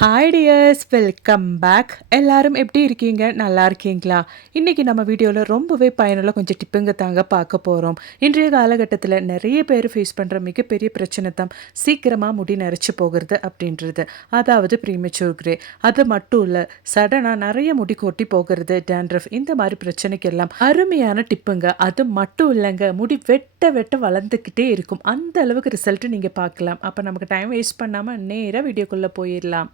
Hi tears welcome back எல்லாரும் எப்படி இருக்கீங்க? நல்லா இருக்கீங்களா? இன்றைக்கி நம்ம வீடியோவில் ரொம்பவே பயனுள்ள கொஞ்சம் டிப்புங்க தாங்க பார்க்க போகிறோம் இன்றைய காலகட்டத்தில் நிறைய பேர் ஃபேஸ் பண்ணுற மிகப்பெரிய பிரச்சனை தான் சீக்கிரமாக முடி நரைச்சி போகிறது அப்படின்றது. அதாவது ப்ரீமெச்சூர் கிரே அது மட்டும் இல்லை சடனாக நிறைய முடி கொட்டி போகிறது டேண்ட்ரஃப் இந்த மாதிரி பிரச்சனைக்கெல்லாம் அருமையான டிப்புங்க. அது மட்டும் இல்லைங்க முடி வெட்ட வெட்ட வளர்ந்துக்கிட்டே இருக்கும். அந்த அளவுக்கு ரிசல்ட்டு நீங்கள் பார்க்கலாம். அப்போ நமக்கு டைம் வேஸ்ட் பண்ணாமல் நேராக வீடியோக்குள்ளே போயிடலாம்.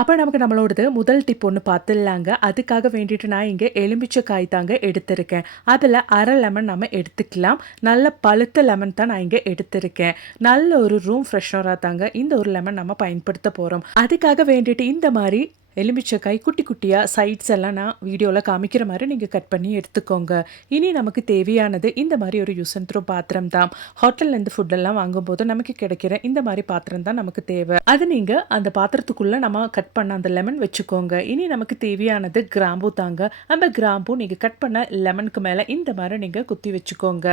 அப்போ நமக்கு நம்மளோடது முதல் டிப் ஒன்று பார்த்துடலாங்க அதுக்காக வேண்டிட்டு நான் இங்கே எலுமிச்சை காய் தாங்க எடுத்திருக்கேன். அதில் அரை லெமன் நம்ம எடுத்துக்கலாம். நல்ல பழுத்த லெமன் தான் நான் இங்கே எடுத்திருக்கேன். நல்ல ஒரு ரூம் ஃப்ரெஷ்னராக தாங்க இந்த ஒரு லெமன் நம்ம பயன்படுத்த போகிறோம் அதுக்காக வேண்டிட்டு இந்த மாதிரி எலுமிச்சக்காய் குட்டி குட்டியாக சைட்ஸ் எல்லாம் நான் வீடியோவில் காமிக்கிற மாதிரி நீங்கள் கட் பண்ணி எடுத்துக்கோங்க. இனி நமக்கு தேவையானது இந்த மாதிரி ஒரு யூஸ் அண்ட் த்ரோ பாத்திரம் தான் ஹோட்டல்லேருந்து ஃபுட்டெல்லாம் வாங்கும்போது நமக்கு கிடைக்கிற இந்த மாதிரி பாத்திரம் தான் நமக்கு தேவை. அது நீங்கள் அந்த பாத்திரத்துக்குள்ளே நம்ம கட் பண்ண அந்த லெமன் வச்சுக்கோங்க. இனி நமக்கு தேவையானது கிராம்பு தாங்க. அந்த கிராம்பு நீங்கள் கட் பண்ண லெமனுக்கு மேலே இந்த மாதிரி நீங்கள் குத்தி வச்சுக்கோங்க.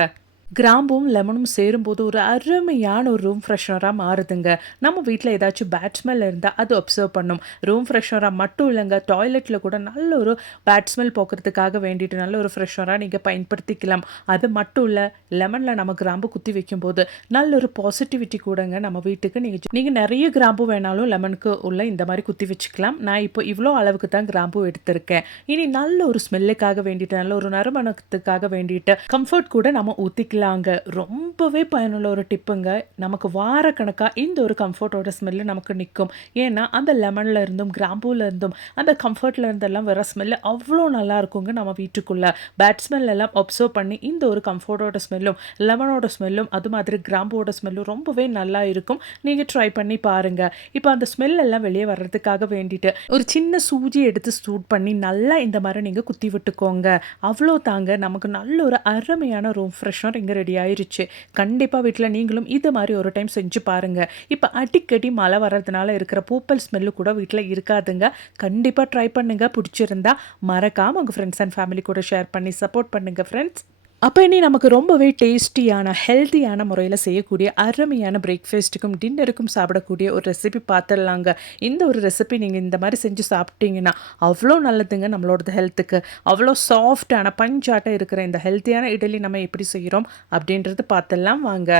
கிராம்பும் லெமனும் சேரும்போது ஒரு அருமையான ஒரு ரூம் ஃப்ரெஷ்னராக மாறுதுங்க. நம்ம வீட்டில் ஏதாச்சும் பேட் ஸ்மெல் இருந்தால் அது அப்சர்வ் பண்ணும். ரூம் ஃப்ரெஷ்னராக மட்டும் இல்லைங்க டாய்லெட்டில் கூட நல்ல ஒரு பேட் ஸ்மெல் போக்குறதுக்காக வேண்டிட்டு நல்ல ஒரு ஃப்ரெஷ்னராக நீங்கள் பயன்படுத்திக்கலாம். அது மட்டும் இல்லை லெமனில் நம்ம கிராம்பு குத்தி வைக்கும்போது நல்ல ஒரு பாசிட்டிவிட்டி கூடங்க நம்ம வீட்டுக்கு. நீங்கள் நீங்கள் நிறைய கிராம்பு வேணாலும் லெமனுக்கு உள்ள இந்த மாதிரி குத்தி வச்சுக்கலாம். நான் இப்போ இவ்வளோ அளவுக்கு தான் கிராம்பு எடுத்திருக்கேன். இனி நல்ல ஒரு ஸ்மெல்லுக்காக வேண்டிட்டு நல்ல ஒரு நறுமணத்துக்காக வேண்டிட்டு கம்ஃபர்ட் கூட நம்ம ஊற்றிக்கலாம் பண்ணிக்கலாங்க ரொம்பவே பயனுள்ள ஒரு டிப்புங்க. நமக்கு வாரக்கணக்காக இந்த ஒரு கம்ஃபர்ட்டோட ஸ்மெல்லு நமக்கு நிற்கும் ஏன்னா அந்த லெமனில் இருந்தும் கிராம்பூவில் இருந்தும் அந்த கம்ஃபர்ட்டில் இருந்தெல்லாம் வர ஸ்மெல்லு அவ்வளோ நல்லா இருக்குங்க நம்ம வீட்டுக்குள்ளே. பேட் ஸ்மெல் எல்லாம் அப்சர்வ் பண்ணி இந்த ஒரு கம்ஃபர்ட்டோட ஸ்மெல்லும் லெமனோட ஸ்மெல்லும் அது மாதிரி கிராம்போட ஸ்மெல்லும் ரொம்பவே நல்லா இருக்கும். நீங்கள் ட்ரை பண்ணி பாருங்கள் இப்போ அந்த ஸ்மெல் எல்லாம் வெளியே வர்றதுக்காக வேண்டிட்டு ஒரு சின்ன சூஜி எடுத்து சூட் பண்ணி நல்லா இந்த மாதிரி நீங்கள் குத்தி விட்டுக்கோங்க. அவ்வளோ தாங்க. நமக்கு நல்ல ஒரு அருமையான ரூம் ஃப்ரெஷ்னர் இங்கே ரெடி ஆயிருச்சு. கண்டிப்பாக வீட்டில் நீங்களும் இது மாதிரி ஒரு டைம் செஞ்சு பாருங்கள் இப்போ அடிக்கடி மழை வர்றதுனால இருக்கிற பூப்பல் ஸ்மெல்லு கூட வீட்டில் இருக்காதுங்க. கண்டிப்பாக ட்ரை பண்ணுங்கள் பிடிச்சிருந்தா மறக்காமல் உங்கள் ஃப்ரெண்ட்ஸ் அண்ட் ஃபேமிலி கூட ஷேர் பண்ணி சப்போர்ட் பண்ணுங்கள் ஃப்ரெண்ட்ஸ் அப்போ இனி நமக்கு ரொம்பவே டேஸ்டியான ஹெல்த்தியான முறையில் செய்யக்கூடிய அருமையான பிரேக்ஃபாஸ்ட்டுக்கும் டின்னருக்கும் சாப்பிடக்கூடிய ஒரு ரெசிபி பார்த்துடலாங்க இந்த ஒரு ரெசிபி நீங்கள் இந்த மாதிரி செஞ்சு சாப்பிட்டீங்கன்னா அவ்வளோ நல்லதுங்க நம்மளோட ஹெல்த்துக்கு அவ்வளோ சாஃப்டான பஞ்சாட்டம் இருக்கிற இந்த ஹெல்த்தியான இட்லி நம்ம எப்படி செய்கிறோம் அப்படின்றது பார்த்துடலாம் வாங்க.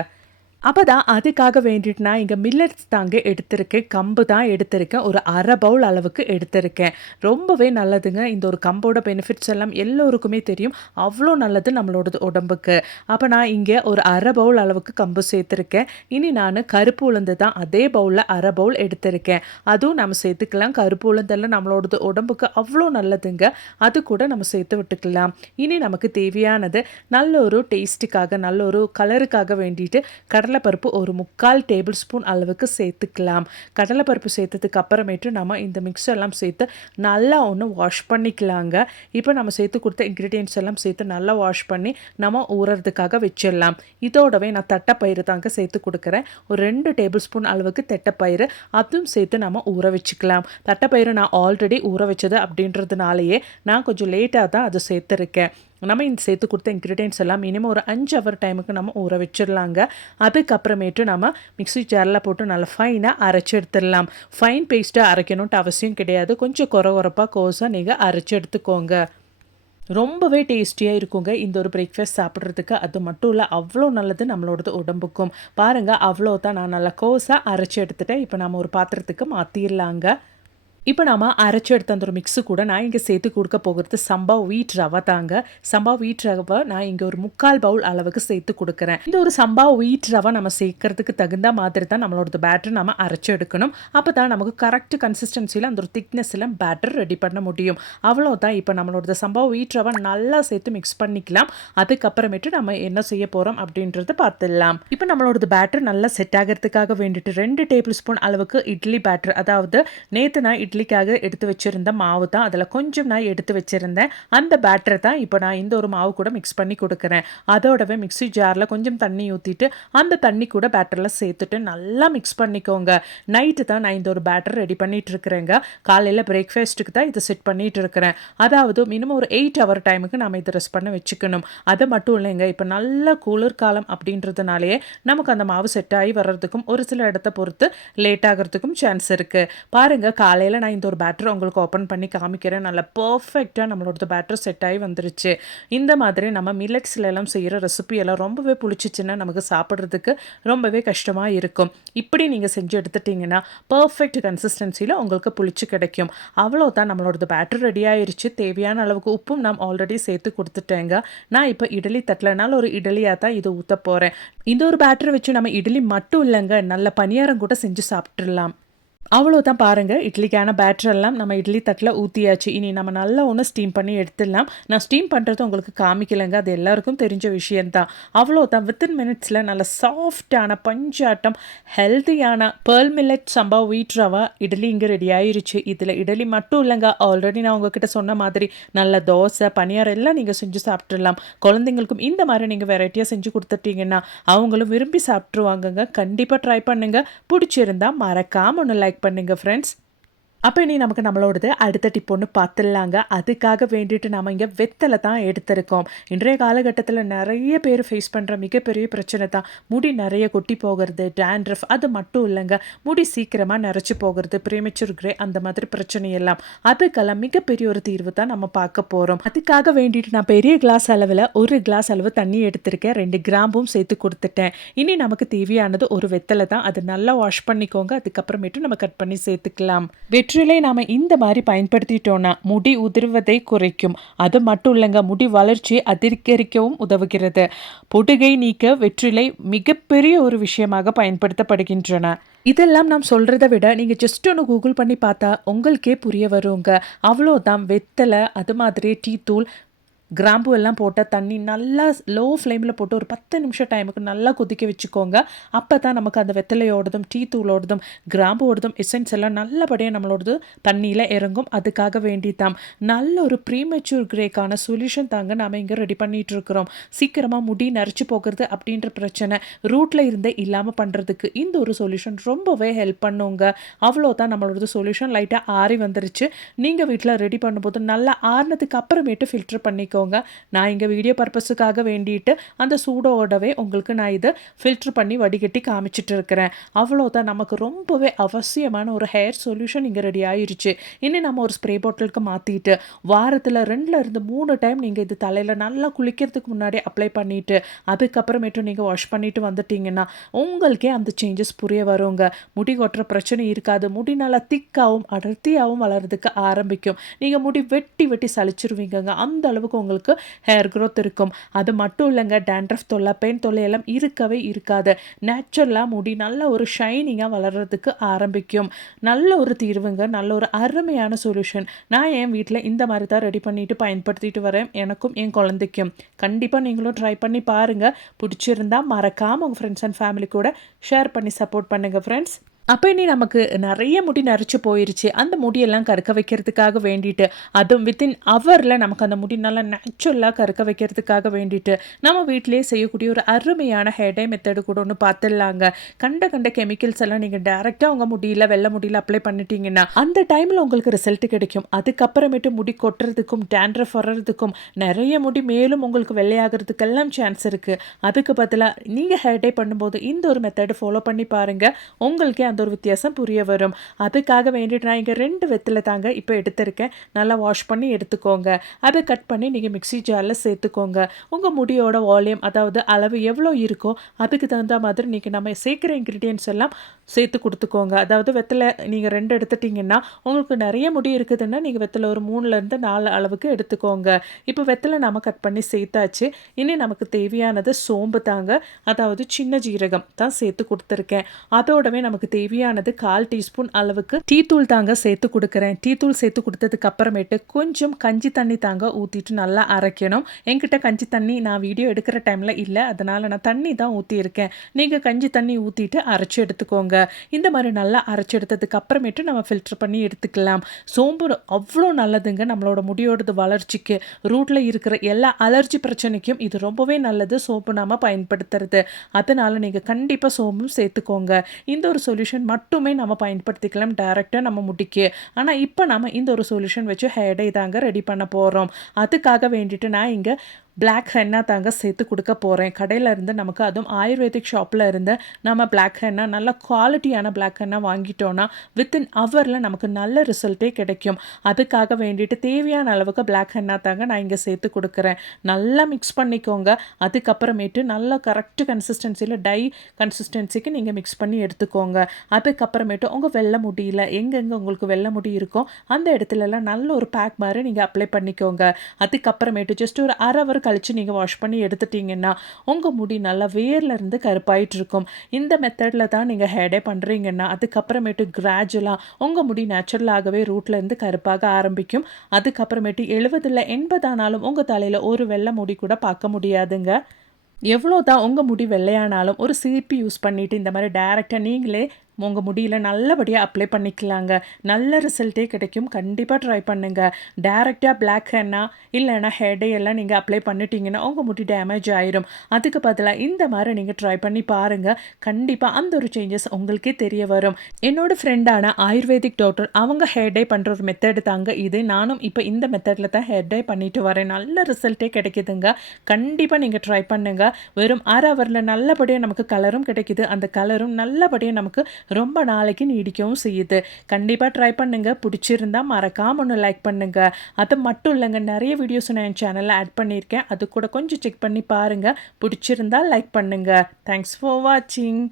அப்போ தான் அதுக்காக வேண்டிட்டு நான் இங்கே மில்லட்ஸ் தாங்க எடுத்திருக்கேன். கம்பு தான் எடுத்திருக்கேன். ஒரு அரை பவுல் அளவுக்கு எடுத்திருக்கேன். ரொம்பவே நல்லதுங்க. இந்த ஒரு கம்போட பெனிஃபிட்ஸ் எல்லாம் எல்லோருக்குமே தெரியும். அவ்வளோ நல்லது நம்மளோட உடம்புக்கு. அப்போ நான் இங்கே ஒரு அரை பவுல் அளவுக்கு கம்பு சேர்த்துருக்கேன். இனி நான் கருப்பு உளுந்து தான் அதே பவுலில் அரை பவுல் எடுத்திருக்கேன். அதுவும் நம்ம சேர்த்துக்கலாம். கருப்பு உளுந்தெல்லாம் நம்மளோட உடம்புக்கு அவ்வளோ நல்லதுங்க. அது கூட நம்ம சேர்த்து விட்டுக்கலாம். இனி நமக்கு தேவையானது நல்ல ஒரு டேஸ்ட்டுக்காக நல்ல ஒரு கலருக்காக வேண்டிட்டு கடலை கடலைப்பருப்பு ஒரு முக்கால் டேபிள் ஸ்பூன் அளவுக்கு சேர்த்துக்கலாம். கடலைப்பருப்பு சேர்த்ததுக்கு அப்புறமேட்டு நம்ம இந்த மிக்ஸ் எல்லாம் சேர்த்து நல்லா ஒன்று வாஷ் பண்ணிக்கலாங்க. இப்போ நம்ம சேர்த்து கொடுத்த இன்க்ரீடியன்ட்ஸ் எல்லாம் சேர்த்து நல்லா வாஷ் பண்ணி நம்ம ஊறுறதுக்காக வச்சிடலாம். இதோடவே நான் தட்டைப்பயிறு தாங்க சேர்த்து கொடுக்குறேன். ஒரு ரெண்டு டேபிள் ஸ்பூன் அளவுக்கு தட்டைப்பயிறு அதுவும் சேர்த்து நம்ம ஊற வச்சுக்கலாம். தட்டைப்பயிறு நான் ஆல்ரெடி ஊற வச்சது அப்படின்றதுனாலேயே நான் கொஞ்சம் லேட்டாக தான் அதை சேர்த்துருக்கேன். நம்ம இந்த சேர்த்து கொடுத்த இன்க்ரீடியன்ஸ் எல்லாம் மினிமம் ஒரு அஞ்சு ஹவர் டைமுக்கு நம்ம ஊற வச்சிடலாங்க. அதுக்கப்புறமேட்டு நம்ம மிக்ஸி ஜாரில் போட்டு நல்லா ஃபைனாக அரைச்சி எடுத்துடலாம். ஃபைன் பேஸ்ட்டாக அரைக்கணுன்ட்டு அவசியம் கிடையாது. கொஞ்சம் குறை குறப்பாக கோஸாக நீங்கள் அரைச்சி எடுத்துக்கோங்க. ரொம்பவே டேஸ்டியாக இருக்குங்க இந்த ஒரு பிரேக்ஃபாஸ்ட் சாப்பிட்றதுக்கு. அது மட்டும் இல்லை அவ்வளோ நல்லது நம்மளோடது உடம்புக்கும். பாருங்கள் அவ்வளோ தான் நான் நல்லா கோஸாக அரைச்சி எடுத்துகிட்டேன் இப்போ நம்ம ஒரு பாத்திரத்துக்கு மாற்றிடலாங்க இப்போ நம்ம அரைச்சி எடுத்த அந்த ஒரு மிக்ஸு கூட நான் இங்கே சேர்த்து கொடுக்க போகிறது சம்பா வீட் ரவை தாங்க. சம்பா வீட் ரவை நான் இங்கே ஒரு முக்கால் பவுல் அளவுக்கு சேர்த்து கொடுக்குறேன். இந்த ஒரு சம்பா வீட் ரவை நம்ம சேர்க்கறதுக்கு தகுந்த மாதிரி தான் நம்மளோட பேட்டர் நம்ம அரைச்சி எடுக்கணும். அப்போ தான் நமக்கு கரெக்ட் கன்சிஸ்டன்சியில் அந்த ஒரு திக்னஸில் பேட்டர் ரெடி பண்ண முடியும். அவ்வளோதான் இப்போ நம்மளோட சம்பா வீட் ரவை நல்லா சேர்த்து மிக்ஸ் பண்ணிக்கலாம். அதுக்கப்புறமேட்டு நம்ம என்ன செய்ய போகிறோம் அப்படின்றத பார்த்துடலாம். இப்போ நம்மளோட பேட்டர் நல்லா செட் ஆகிறதுக்காக வேண்டிட்டு ரெண்டு டேபிள் ஸ்பூன் அளவுக்கு இட்லி பேட்டர் அதாவது நேற்று நான் இட்லி இட்லிக்காக எடுத்து வச்சுருந்த மாவு தான் அதில் கொஞ்சம் நான் எடுத்து வச்சுருந்தேன். அந்த பேட்டரை தான் இப்போ நான் இந்த ஒரு மாவு கூட மிக்ஸ் பண்ணி கொடுக்குறேன். அதோடவே மிக்ஸி ஜாரில் கொஞ்சம் தண்ணி ஊற்றிட்டு அந்த தண்ணி கூட பேட்டரில் சேர்த்துட்டு நல்லா மிக்ஸ் பண்ணிக்கோங்க. நைட்டு தான் நான் இந்த ஒரு பேட்டர் ரெடி பண்ணிட்டு இருக்கிறேங்க. காலையில் பிரேக்ஃபாஸ்ட்டுக்கு தான் இதை செட் பண்ணிட்டு இருக்கிறேன். அதாவது மினிமம் ஒரு எயிட் ஹவர் டைமுக்கு நம்ம இதை ரெஸ்ட் பண்ண வச்சுக்கணும். அது மட்டும் இல்லைங்க இப்போ நல்ல குளிர்காலம் அப்படின்றதுனாலேயே நமக்கு அந்த மாவு செட் ஆகி வர்றதுக்கும் ஒரு சில இடத்த பொறுத்து லேட் ஆகிறதுக்கும் சான்ஸ் இருக்குது பாருங்கள் காலையில் நான் இந்த ஒரு பேட்டர் உங்களுக்கு ஓப்பன் பண்ணி காமிக்கிறேன். நல்லா பர்ஃபெக்டாக நம்மளோட பேட்டர் செட் ஆகி வந்துருச்சு. இந்த மாதிரி நம்ம மில்லட்ஸில் எல்லாம் செய்கிற ரெசிபி எல்லாம் ரொம்பவே புளிச்சிச்சுன்னா நமக்கு சாப்பிட்றதுக்கு ரொம்பவே கஷ்டமாக இருக்கும். இப்படி நீங்கள் செஞ்சு எடுத்துட்டிங்கன்னா பர்ஃபெக்ட் கன்சிஸ்டன்சியில் உங்களுக்கு புளிச்சு கிடைக்கும். அவ்வளோதான் நம்மளோட பேட்டர் ரெடி ஆயிடுச்சு தேவையான அளவுக்கு உப்பும் நாம் ஆல்ரெடி சேர்த்து கொடுத்துட்டேங்க. நான் இப்போ இட்லி தட்டலைனால ஒரு இட்லியாக தான் இது ஊற்ற போகிறேன் இந்த ஒரு பேட்டரை வச்சு நம்ம இட்லி மட்டும் இல்லைங்க. நல்ல பணியாரம் கூட செஞ்சு சாப்பிட்றலாம் அவ்வளோதான் பாருங்கள் இட்லிக்கான பேட்டரெல்லாம் நம்ம இட்லி தட்டில் ஊற்றியாச்சு இனி நம்ம நல்லா ஒன்று ஸ்டீம் பண்ணி எடுத்துடலாம். நான் ஸ்டீம் பண்ணுறது உங்களுக்கு காமிக்கலைங்க. அது எல்லாருக்கும் தெரிஞ்ச விஷயந்தான் அவ்வளோதான் வித்தின் மினிட்ஸில் நல்ல சாஃப்டான பஞ்சாட்டம் ஹெல்த்தியான பேர்ல் மில்லட் சம்பா வீட் ரவா இட்லி இங்கே ரெடி ஆயிருச்சு. இதில் இட்லி மட்டும் இல்லைங்க. ஆல்ரெடி நான் உங்ககிட்ட சொன்ன மாதிரி நல்ல தோசை பனியாரம் எல்லாம் நீங்கள் செஞ்சு சாப்பிட்றலாம் குழந்தைங்களுக்கும் இந்த மாதிரி நீங்கள் வெரைட்டியாக செஞ்சு கொடுத்துட்டீங்கன்னா அவங்களும் விரும்பி சாப்பிட்ருவாங்கங்க கண்டிப்பாக ட்ரை பண்ணுங்கள் பிடிச்சிருந்தா மறக்காம ஒன்று லைக் லைக் பண்ணுங்கள் ஃப்ரெண்ட்ஸ் அப்போ இனி நமக்கு நம்மளோடது அடுத்த டிப் ஒன்று பார்த்துடலாங்க அதுக்காக வேண்டிட்டு நம்ம இங்கே வெத்தலை தான் எடுத்திருக்கோம். இன்றைய காலகட்டத்தில் நிறைய பேர் ஃபேஸ் பண்ணுற மிகப்பெரிய பிரச்சனை தான். முடி நிறைய கொட்டி போகிறது டேண்ட்ரஃப் அது மட்டும் இல்லைங்க. முடி சீக்கிரமாக நிறச்சி போகிறது பிரேமிச்சூர் கிரே அந்த மாதிரி பிரச்சனை எல்லாம். அதுக்கெல்லாம் மிகப்பெரிய ஒரு தீர்வு தான் நம்ம பார்க்க போகிறோம் அதுக்காக வேண்டிட்டு நான் பெரிய கிளாஸ் அளவில் ஒரு கிளாஸ் அளவு தண்ணி எடுத்திருக்கேன். ரெண்டு கிராம்பும் சேர்த்து கொடுத்துட்டேன். இனி நமக்கு தேவையானது ஒரு வெத்தலை தான். அது நல்லா வாஷ் பண்ணிக்கோங்க. அதுக்கப்புறமேட்டு நம்ம கட் பண்ணி சேர்த்துக்கலாம். வெற்றி வெற்றிலை நாம் இந்த மாதிரி பயன்படுத்திட்டோன்னா முடி உதிர்வதை குறைக்கும். அது மட்டும் இல்லைங்க முடி வளர்ச்சியை அதிகரிக்கவும் உதவுகிறது. பொடுகை நீக்க வெற்றிலை மிகப்பெரிய ஒரு விஷயமாக பயன்படுத்தப்படுகின்றன. இதெல்லாம் நாம் சொல்கிறத விட நீங்கள் ஜஸ்ட் ஒன்று கூகுள் பண்ணி பார்த்தா உங்களுக்கே புரிய வருங்க. அவ்வளோதான் வெத்தலை அது மாதிரி டீ தூள் கிராம்பு எல்லாம் போட்டால் தண்ணி நல்லா லோ ஃப்ளேமில் போட்டு ஒரு பத்து நிமிஷம் டைமுக்கு நல்லா கொதிக்க வச்சுக்கோங்க. அப்போ தான் நமக்கு அந்த வெத்தலையோடதும் டீ தூளோடதும் கிராம்போடதும் எசன்ஸ் எல்லாம் நல்லபடியாக நம்மளோடது தண்ணியில் இறங்கும். அதுக்காக வேண்டி தான் நல்ல ஒரு ப்ரீமெச்சூர் கிரேக்கான சொல்யூஷன் தாங்க நாம் இங்கே ரெடி பண்ணிகிட்டு இருக்கிறோம். சீக்கிரமாக முடி நரைச்சி போகிறது அப்படின்ற பிரச்சனை. ரூட்டில் இருந்தே இல்லாமல் பண்ணுறதுக்கு இந்த ஒரு சொல்யூஷன் ரொம்பவே ஹெல்ப் பண்ணுங்க. அவ்வளோதான் நம்மளோட சொல்யூஷன் லைட்டாக ஆறி வந்துருச்சு. நீங்கள் வீட்டில் ரெடி பண்ணும்போது நல்லா ஆறினதுக்கு அப்புறமேட்டு ஃபில்டர் பண்ணிக்கோ பண்ணிக்கோங்க நான் இங்கே வீடியோ பர்பஸுக்காக வேண்டிட்டு அந்த சூடோடவே உங்களுக்கு நான் இதை ஃபில்ட்ரு பண்ணி வடிகட்டி காமிச்சிட்டு இருக்கிறேன். அவ்வளோதான் நமக்கு ரொம்பவே அவசியமான ஒரு ஹேர் சொல்யூஷன் இங்கே ரெடி ஆயிடுச்சு இன்னும் நம்ம ஒரு ஸ்ப்ரே பாட்டிலுக்கு மாற்றிட்டு வாரத்தில் ரெண்டில் இருந்து மூணு டைம் நீங்கள் இது தலையில் நல்லா குளிக்கிறதுக்கு முன்னாடி அப்ளை பண்ணிவிட்டு அதுக்கப்புறமேட்டும் நீங்கள் வாஷ் பண்ணிவிட்டு வந்துட்டீங்கன்னா உங்களுக்கே அந்த சேஞ்சஸ் புரிய வருங்க. முடி கொட்டுற பிரச்சனை இருக்காது. முடி நல்லா திக்காகவும் அடர்த்தியாகவும் வளர்றதுக்கு ஆரம்பிக்கும். நீங்கள் முடி வெட்டி வெட்டி சளிச்சிருவீங்கங்க அந்த அளவுக்கு உங்களுக்கு ஹேர் க்ரோத் இருக்கும். அது மட்டும் இல்லைங்க டேண்ட்ரஃப் தொல்லை பெயின் தொல்லை எல்லாம் இருக்கவே இருக்காது. நேச்சுரலாக முடி நல்ல ஒரு ஷைனிங்காக வளர்கிறதுக்கு ஆரம்பிக்கும். நல்ல ஒரு தீர்வுங்க நல்ல ஒரு அருமையான சொல்யூஷன் நான் என் வீட்டில் இந்த மாதிரி தான் ரெடி பண்ணிட்டு பயன்படுத்திட்டு வரேன். எனக்கும் என் குழந்தைக்கும். கண்டிப்பாக நீங்களும் ட்ரை பண்ணி பாருங்கள் பிடிச்சிருந்தா மறக்காமல் உங்கள் ஃப்ரெண்ட்ஸ் அண்ட் ஃபேமிலி கூட ஷேர் பண்ணி சப்போர்ட் பண்ணுங்கள் ஃப்ரெண்ட்ஸ் அப்போ இனி நமக்கு நிறைய முடி நரைச்சி போயிருச்சு. அந்த முடியெல்லாம் கருக்க வைக்கிறதுக்காக வேண்டிட்டு அதுவும் வித்தின் ஹவரில் நமக்கு அந்த முடி நல்லா நேச்சுரலாக கருக்க வைக்கிறதுக்காக வேண்டிட்டு நம்ம வீட்டிலேயே செய்யக்கூடிய ஒரு அருமையான ஹேர் மெத்தடு கூட ஒன்று பார்த்துடலாங்க கண்ட கண்ட கெமிக்கல்ஸ் எல்லாம் நீங்கள் டேரெக்டாக உங்கள் முடியல வெள்ளை முடியல அப்ளை பண்ணிட்டீங்கன்னா அந்த டைமில் உங்களுக்கு ரிசல்ட் கிடைக்கும். அதுக்கப்புறமேட்டு முடி கொட்டுறதுக்கும் டேண்ட்ரஃப் வர்றதுக்கும் நிறைய முடி மேலும் உங்களுக்கு வெள்ளையாகிறதுக்கெல்லாம் சான்ஸ் இருக்குது அதுக்கு பதிலாக நீங்கள் ஹேர்டே பண்ணும்போது இந்த ஒரு மெத்தடு ஃபாலோ பண்ணி பாருங்கள் உங்களுக்கே அந்த ஒரு வித்தியாசம் புரிய வரும். அதுக்காக வேண்டிட்டு நான் இங்கே ரெண்டு வெத்தில் தாங்க இப்போ எடுத்திருக்கேன். நல்லா வாஷ் பண்ணி எடுத்துக்கோங்க. அதை கட் பண்ணி நீங்கள் மிக்சி ஜாரில் சேர்த்துக்கோங்க. உங்கள் முடியோட வால்யூம் அதாவது அளவு எவ்வளோ இருக்கோ அதுக்கு தகுந்த மாதிரி நீங்கள் நம்ம சேர்க்குற இன்க்ரீடியன்ஸ் எல்லாம் சேர்த்து கொடுத்துக்கோங்க. அதாவது வெத்தலை நீங்கள் ரெண்டு எடுத்துட்டிங்கன்னா உங்களுக்கு நிறைய முடி இருக்குதுன்னா நீங்கள் வெத்தலை ஒரு மூணுலேருந்து நாலு அளவுக்கு எடுத்துக்கோங்க. இப்போ வெத்தலை நம்ம கட் பண்ணி சேர்த்தாச்சு. இனி நமக்கு தேவையானது சோம்பு தாங்க. அதாவது சின்ன ஜீரகம் தான் சேர்த்து கொடுத்துருக்கேன். அதோடவே நமக்கு தேவை தேவையானது கால் டீஸ்பூன் அளவுக்கு டீ தூள் தாங்க சேர்த்து கொடுக்குறேன். டீ தூள் சேர்த்து கொடுத்ததுக்கு அப்புறமேட்டு கொஞ்சம் கஞ்சி தண்ணி தாங்க ஊற்றிட்டு நல்லா அரைக்கணும். என்கிட்ட கஞ்சி தண்ணி நான் வீடியோ எடுக்கிற டைமில் இல்லை அதனால் நான் தண்ணி தான் ஊற்றியிருக்கேன் நீங்கள் கஞ்சி தண்ணி ஊற்றிட்டு அரைச்சி எடுத்துக்கோங்க. இந்த மாதிரி நல்லா அரைச்சி எடுத்ததுக்கு அப்புறமேட்டு நம்ம ஃபில்டர் பண்ணி எடுத்துக்கலாம். சோம்பு அவ்வளோ நல்லதுங்க நம்மளோட முடியோடது வளர்ச்சிக்கு. ரூட்டில் இருக்கிற எல்லா அலர்ஜி பிரச்சனைக்கும் இது ரொம்பவே நல்லது. சோப்பு நாம் பயன்படுத்துறது. அதனால் நீங்கள் கண்டிப்பாக சோம்பும் சேர்த்துக்கோங்க. இந்த ஒரு சொல்யூஷன் மட்டுமே நம்ம பயன்படுத்திக்கலாம் டேரெக்டாக நம்ம முடிக்கு. ஆனால் இப்போ நம்ம இந்த ஒரு சொல்யூஷன் வச்சு ஹேடை தாங்க ரெடி பண்ண போகிறோம் அதுக்காக வேண்டிட்டு நான் இங்கே பிளாக் ஹென்னா தாங்க சேர்த்து கொடுக்க போகிறேன் கடையில் இருந்து நமக்கு அதுவும் ஆயுர்வேதிக் ஷாப்பில் இருந்து நம்ம பிளாக் ஹென்னா நல்ல குவாலிட்டியான பிளாக் ஹென்னா வாங்கிட்டோன்னா வித்தின் ஹவரில் நமக்கு நல்ல ரிசல்ட்டே கிடைக்கும். அதுக்காக வேண்டிட்டு தேவையான அளவுக்கு பிளாக் ஹென்னா தாங்க நான் இங்கே சேர்த்து கொடுக்குறேன். நல்லா மிக்ஸ் பண்ணிக்கோங்க. அதுக்கப்புறமேட்டு நல்லா கரெக்டு கன்சிஸ்டன்சியில் டை கன்சிஸ்டன்சிக்கு நீங்கள் மிக்ஸ் பண்ணி எடுத்துக்கோங்க. அதுக்கப்புறமேட்டு உங்கள் வெள்ளை முடியல எங்கெங்கே உங்களுக்கு வெள்ளை முடி இருக்கோ அந்த இடத்துலலாம் நல்ல ஒரு பேக் மாதிரி நீங்கள் அப்ளை பண்ணிக்கோங்க. அதுக்கப்புறமேட்டு ஜஸ்ட் ஒரு அரை அவருக்கு கழித்து நீங்கள் வாஷ் பண்ணி எடுத்துட்டிங்கன்னா உங்கள் முடி நல்லா வேர்லேருந்து கருப்பாயிட்டு இருக்கும். இந்த மெத்தடில் தான் நீங்கள் ஹேடே பண்ணுறீங்கன்னா அதுக்கப்புறமேட்டு கிராஜுவலாக உங்கள் முடி நேச்சுரலாகவே ரூட்லேருந்து கருப்பாக ஆரம்பிக்கும். அதுக்கப்புறமேட்டு எழுபதில் எண்பதானாலும் உங்கள் தலையில் ஒரு வெள்ளை முடி கூட பார்க்க முடியாதுங்க. எவ்வளோ தான் உங்கள் முடி வெள்ளையானாலும் ஒரு சிரிப்பு யூஸ் பண்ணிவிட்டு இந்த மாதிரி டேரெக்டாக நீங்களே உங்கள் முடியில் நல்லபடியாக அப்ளை பண்ணிக்கலாங்க. நல்ல ரிசல்ட்டே கிடைக்கும். கண்டிப்பாக ட்ரை பண்ணுங்கள் டேரெக்டாக பிளாக் ஹென்னா இல்லைன்னா ஹெடே எல்லாம் நீங்கள் அப்ளை பண்ணிட்டீங்கன்னா உங்கள் முடி டேமேஜ் ஆயிரும். அதுக்கு பதிலாக இந்த மாதிரி நீங்கள் ட்ரை பண்ணி பாருங்கள் கண்டிப்பாக அந்த ஒரு சேஞ்சஸ் உங்களுக்கே தெரிய வரும். என்னோடய ஃப்ரெண்டான ஆயுர்வேதிக் டாக்டர் அவங்க ஹேர் டை பண்ணுற ஒரு மெத்தடு தாங்க இது. நானும் இப்போ இந்த மெத்தடில் தான் ஹேர் டை பண்ணிட்டு வரேன். நல்ல ரிசல்ட்டே கிடைக்குதுங்க. கண்டிப்பாக நீங்கள் ட்ரை பண்ணுங்கள் வெறும் அரை ஹவரில் நல்லபடியாக நமக்கு கலரும் கிடைக்குது. அந்த கலரும் நல்லபடியாக நமக்கு ரொம்ப நாளைக்கு நீடிக்கவும் செய்யுது. கண்டிப்பாக ட்ரை பண்ணுங்கள் பிடிச்சிருந்தா மறக்காமல் ஒன்று லைக் பண்ணுங்கள் அது மட்டும் இல்லைங்க நிறைய வீடியோஸ் நான் என் சேனலில் ஆட் பண்ணியிருக்கேன். அது கூட கொஞ்சம் செக் பண்ணி பாருங்கள் பிடிச்சிருந்தா லைக் பண்ணுங்கள் தேங்க்ஸ் ஃபார் வாட்சிங்